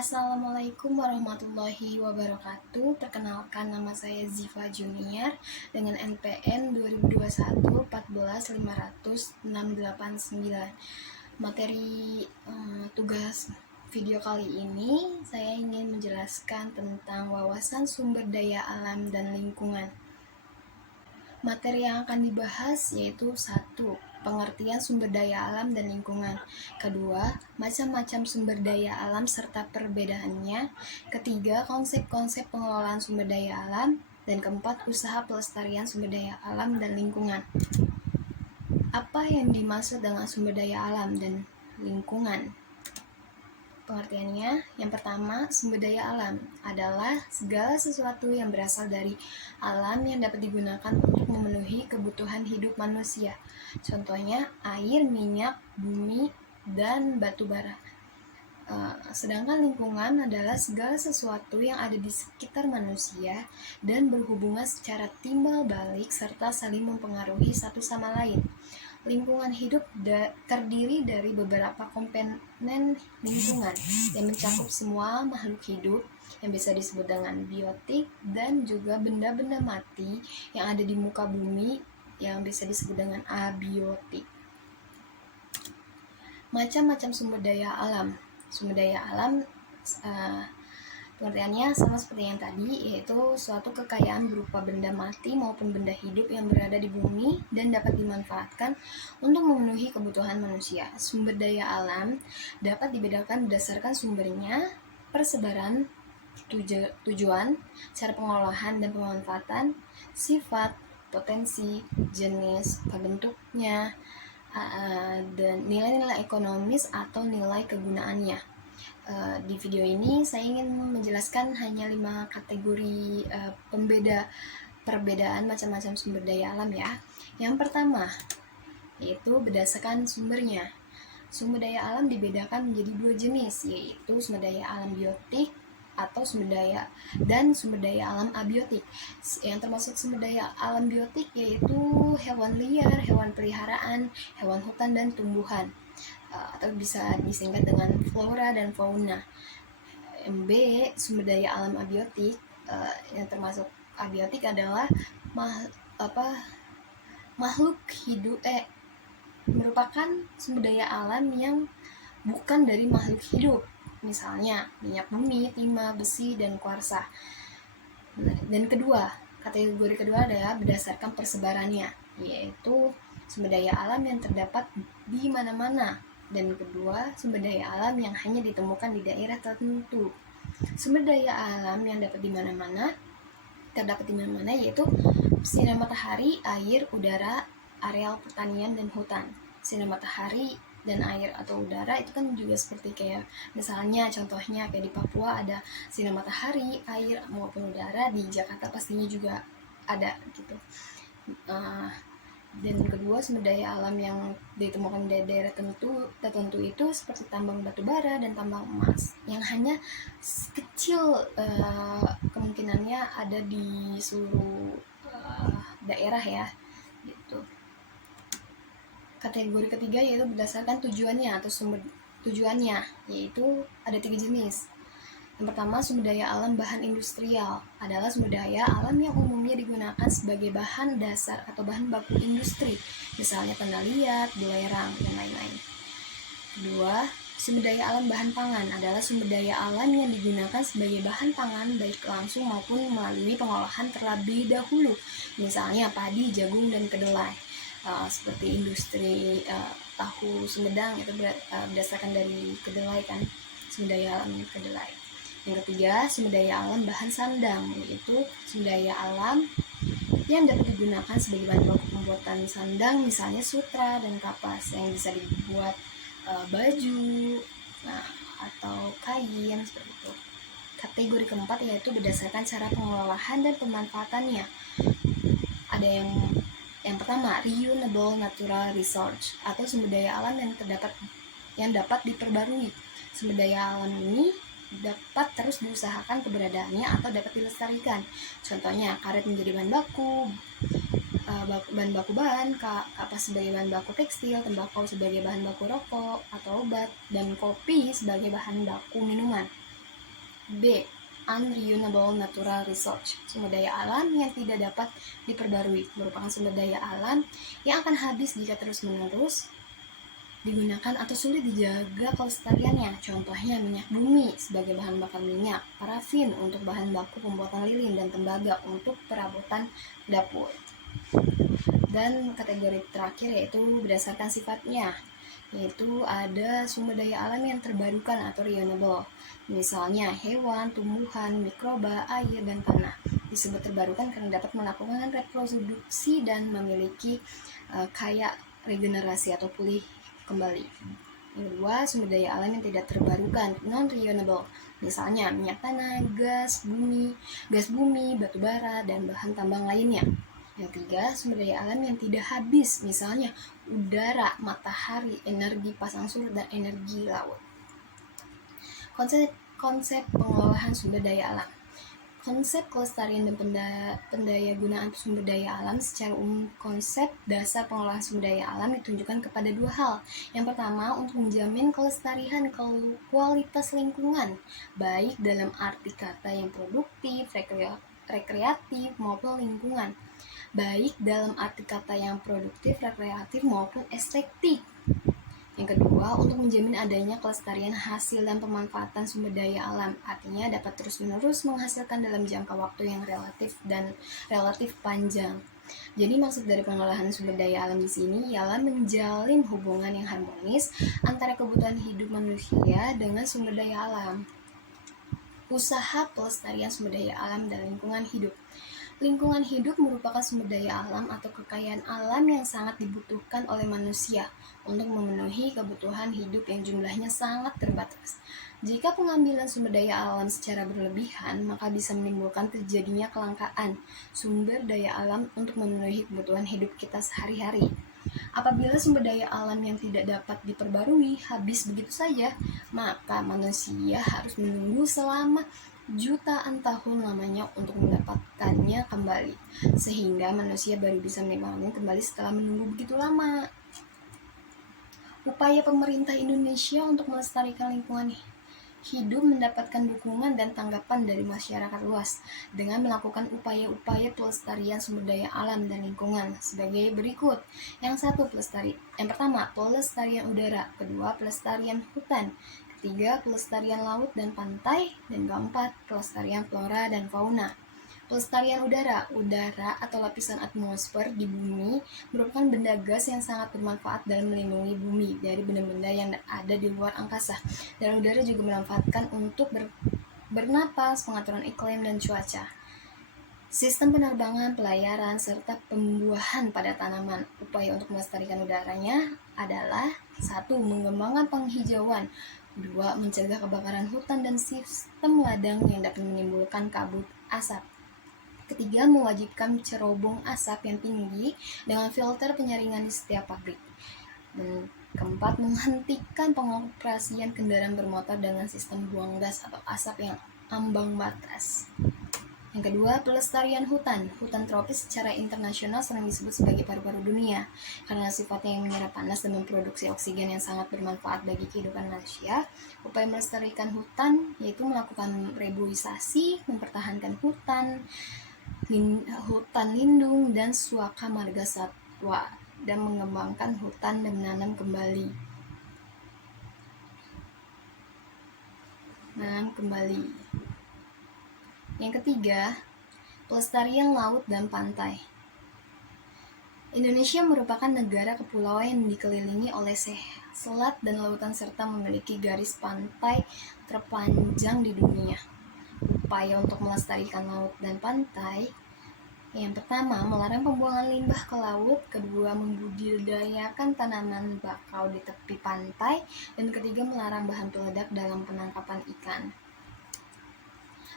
Assalamualaikum warahmatullahi wabarakatuh. Perkenalkan, nama saya Ziva Junior dengan NPM 2021 14500 Materi tugas video kali ini saya ingin menjelaskan tentang wawasan sumber daya alam dan lingkungan. Materi yang akan dibahas yaitu 1. Pengertian sumber daya alam dan lingkungan. Kedua, macam-macam sumber daya alam serta perbedaannya. Ketiga, konsep-konsep pengelolaan sumber daya alam. Dan keempat, usaha pelestarian sumber daya alam dan lingkungan. Apa yang dimaksud dengan sumber daya alam dan lingkungan? Pengertiannya, yang pertama, sumber daya alam adalah segala sesuatu yang berasal dari alam yang dapat digunakan untuk memenuhi kebutuhan hidup manusia. Contohnya, air, minyak, bumi, dan batu bara. Sedangkan lingkungan adalah segala sesuatu yang ada di sekitar manusia dan berhubungan secara timbal balik serta saling mempengaruhi satu sama lain. Lingkungan hidup terdiri dari beberapa komponen lingkungan yang mencakup semua makhluk hidup yang bisa disebut dengan biotik dan juga benda-benda mati yang ada di muka bumi yang bisa disebut dengan abiotik. Macam-macam sumber daya alam. Sumber daya alam pengertiannya sama seperti yang tadi, yaitu suatu kekayaan berupa benda mati maupun benda hidup yang berada di bumi dan dapat dimanfaatkan untuk memenuhi kebutuhan manusia. Sumber daya alam dapat dibedakan berdasarkan sumbernya, persebaran, tujuan, cara pengolahan dan pemanfaatan, sifat, potensi, jenis, bentuknya, dan nilai-nilai ekonomis atau nilai kegunaannya. Di video ini saya ingin menjelaskan hanya 5 kategori perbedaan macam-macam sumber daya alam ya. Yang pertama, yaitu berdasarkan sumbernya. Sumber daya alam dibedakan menjadi 2 jenis, yaitu sumber daya alam biotik atau sumber daya alam abiotik. Yang termasuk sumber daya alam biotik yaitu hewan liar, hewan peliharaan, hewan hutan dan tumbuhan, atau bisa disingkat dengan flora dan fauna. B. Sumber daya alam abiotik. Yang termasuk abiotik adalah makhluk hidup merupakan sumber daya alam yang bukan dari makhluk hidup, misalnya minyak bumi, timah, besi, dan kuarsa. Dan kategori kedua adalah berdasarkan persebarannya, yaitu sumber daya alam yang terdapat di mana-mana. Dan kedua, sumber daya alam yang hanya ditemukan di daerah tertentu. Sumber daya alam yang terdapat di mana-mana yaitu sinar matahari, air, udara, areal pertanian, dan hutan. Sinar matahari dan air atau udara itu kan juga seperti kayak misalnya contohnya kayak di Papua ada sinar matahari, air maupun udara, di Jakarta pastinya juga ada gitu. Dan kedua, sumber daya alam yang ditemukan di daerah tertentu itu seperti tambang batu bara dan tambang emas yang hanya kecil kemungkinannya ada di seluruh daerah ya gitu. Kategori ketiga yaitu berdasarkan tujuannya atau sumber tujuannya, yaitu ada 3 jenis. Yang pertama, sumber daya alam bahan industrial adalah sumber daya alam yang umumnya digunakan sebagai bahan dasar atau bahan baku industri, misalnya tanah liat, belerang, dan lain-lain. Kedua, sumber daya alam bahan pangan adalah sumber daya alam yang digunakan sebagai bahan pangan baik langsung maupun melalui pengolahan terlebih dahulu, misalnya padi, jagung, dan kedelai. Seperti industri tahu Sumedang itu berdasarkan dari kedelai kan, sumber daya alam kedelai. Yang ketiga, sumber daya alam bahan sandang, yaitu sumber daya alam yang dapat digunakan sebagai bahan baku pembuatan sandang, misalnya sutra dan kapas yang bisa dibuat baju atau kain seperti itu. Kategori keempat yaitu berdasarkan cara pengelolaan dan pemanfaatannya. Ada yang pertama, renewable natural resource atau sumber daya alam yang dapat diperbarui. Sumber daya alam ini dapat terus diusahakan keberadaannya atau dapat dilestarikan. Contohnya, karet menjadi bahan baku kapas sebagai bahan baku tekstil, tembakau sebagai bahan baku rokok atau obat, dan kopi sebagai bahan baku minuman. B. Unrenewable natural resource. Sumber daya alam yang tidak dapat diperbarui merupakan sumber daya alam yang akan habis jika terus-menerus digunakan atau sulit dijaga kelestariannya. Contohnya minyak bumi sebagai bahan bakar minyak, parafin untuk bahan baku pembuatan lilin, dan tembaga untuk perabotan dapur. Dan kategori terakhir yaitu berdasarkan sifatnya, yaitu ada sumber daya alam yang terbarukan atau renewable. Misalnya hewan, tumbuhan, mikroba, air, dan tanah. Disebut terbarukan karena dapat melakukan reproduksi dan memiliki kayak regenerasi atau pulih kembali. Yang kedua, sumber daya alam yang tidak terbarukan, non-renewable. Misalnya minyak tanah, gas bumi, batu bara, dan bahan tambang lainnya. Yang ketiga, sumber daya alam yang tidak habis, misalnya udara, matahari, energi pasang surut, dan energi laut. Konsep pengelolaan sumber daya alam. Konsep kelestarian dan pendayagunaan sumber daya alam secara umum. Konsep dasar pengelolaan sumber daya alam ditunjukkan kepada dua hal. Yang pertama, untuk menjamin kelestarian kualitas lingkungan, baik dalam arti kata yang produktif, rekreatif, maupun lingkungan, baik dalam arti kata yang produktif, rekreatif, maupun estetik. Yang kedua, untuk menjamin adanya kelestarian hasil dan pemanfaatan sumber daya alam, artinya dapat terus-menerus menghasilkan dalam jangka waktu yang relatif panjang. Jadi maksud dari pengelolaan sumber daya alam di sini ialah menjalin hubungan yang harmonis antara kebutuhan hidup manusia dengan sumber daya alam. Usaha pelestarian sumber daya alam dan lingkungan hidup. Lingkungan hidup merupakan sumber daya alam atau kekayaan alam yang sangat dibutuhkan oleh manusia untuk memenuhi kebutuhan hidup yang jumlahnya sangat terbatas. Jika pengambilan sumber daya alam secara berlebihan, maka bisa menimbulkan terjadinya kelangkaan sumber daya alam untuk memenuhi kebutuhan hidup kita sehari-hari. Apabila sumber daya alam yang tidak dapat diperbarui habis begitu saja, maka manusia harus menunggu selama jutaan tahun lamanya untuk mendapatkannya kembali, sehingga manusia baru bisa menikmatinya kembali setelah menunggu begitu lama. Upaya pemerintah Indonesia untuk melestarikan lingkungan hidup mendapatkan dukungan dan tanggapan dari masyarakat luas dengan melakukan upaya-upaya pelestarian sumber daya alam dan lingkungan sebagai berikut. Yang pertama, pelestarian udara. Kedua, pelestarian hutan. Ketiga, pelestarian laut dan pantai. Dan keempat, pelestarian flora dan fauna. Pelestarian udara. Udara atau lapisan atmosfer di bumi merupakan benda gas yang sangat bermanfaat dalam melindungi bumi dari benda-benda yang ada di luar angkasa. Dan udara juga bermanfaatkan untuk bernapas, pengaturan iklim dan cuaca, sistem penerbangan, pelayaran, serta pembuahan pada tanaman. Upaya untuk melestarikan udaranya adalah 1. Mengembangkan penghijauan. 2. Mencegah kebakaran hutan dan sistem ladang yang dapat menimbulkan kabut asap. Ketiga, mewajibkan cerobong asap yang tinggi dengan filter penyaringan di setiap pabrik. Dan keempat, menghentikan pengoperasian kendaraan bermotor dengan sistem buang gas atau asap yang ambang batas. Yang kedua, pelestarian hutan. Hutan tropis secara internasional sering disebut sebagai paru-paru dunia karena sifatnya yang menyerap panas dan memproduksi oksigen yang sangat bermanfaat bagi kehidupan manusia. Upaya melestarikan hutan yaitu melakukan reboisasi, mempertahankan hutan lindung dan suaka marga satwa, dan mengembangkan hutan dan menanam kembali. Yang ketiga, pelestarian laut dan pantai. Indonesia merupakan negara kepulauan yang dikelilingi oleh selat dan lautan serta memiliki garis pantai terpanjang di dunia. Upaya untuk melestarikan laut dan pantai. Yang pertama, melarang pembuangan limbah ke laut. Kedua, membudidayakan tanaman bakau di tepi pantai. Dan ketiga, melarang bahan peledak dalam penangkapan ikan.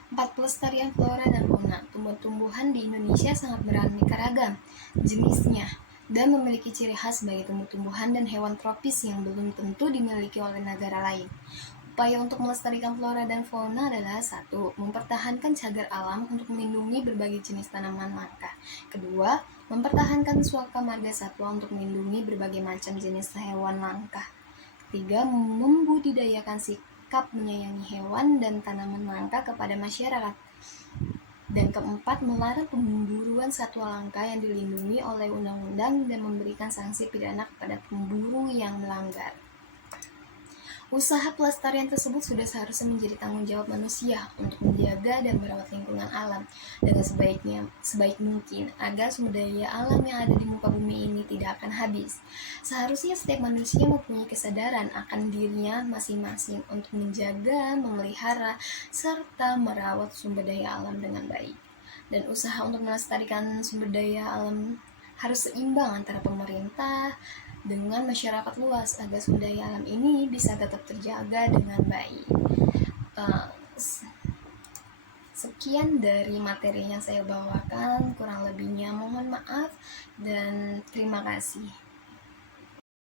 4. Pelestarian flora dan fauna. Tumbuh-tumbuhan di Indonesia sangat beraneka ragam jenisnya dan memiliki ciri khas sebagai tumbuh-tumbuhan dan hewan tropis yang belum tentu dimiliki oleh negara lain. Upaya untuk melestarikan flora dan fauna adalah 1. Mempertahankan cagar alam untuk melindungi berbagai jenis tanaman langka. Kedua, mempertahankan suaka marga satwa untuk melindungi berbagai macam jenis hewan langka. Ketiga, membudidayakan bersikap menyayangi hewan dan tanaman langka kepada masyarakat. Dan keempat, melarang pemburuan satwa langka yang dilindungi oleh undang-undang dan memberikan sanksi pidana kepada pemburu yang melanggar. Usaha pelestarian tersebut sudah seharusnya menjadi tanggung jawab manusia untuk menjaga dan merawat lingkungan alam dengan sebaik mungkin agar sumber daya alam yang ada di muka bumi ini tidak akan habis. Seharusnya setiap manusia mempunyai kesadaran akan dirinya masing-masing untuk menjaga, memelihara, serta merawat sumber daya alam dengan baik. Dan usaha untuk melestarikan sumber daya alam harus seimbang antara pemerintah dengan masyarakat luas agar sumber daya alam ini bisa tetap terjaga dengan baik. Sekian dari materi yang saya bawakan, kurang lebihnya mohon maaf dan terima kasih.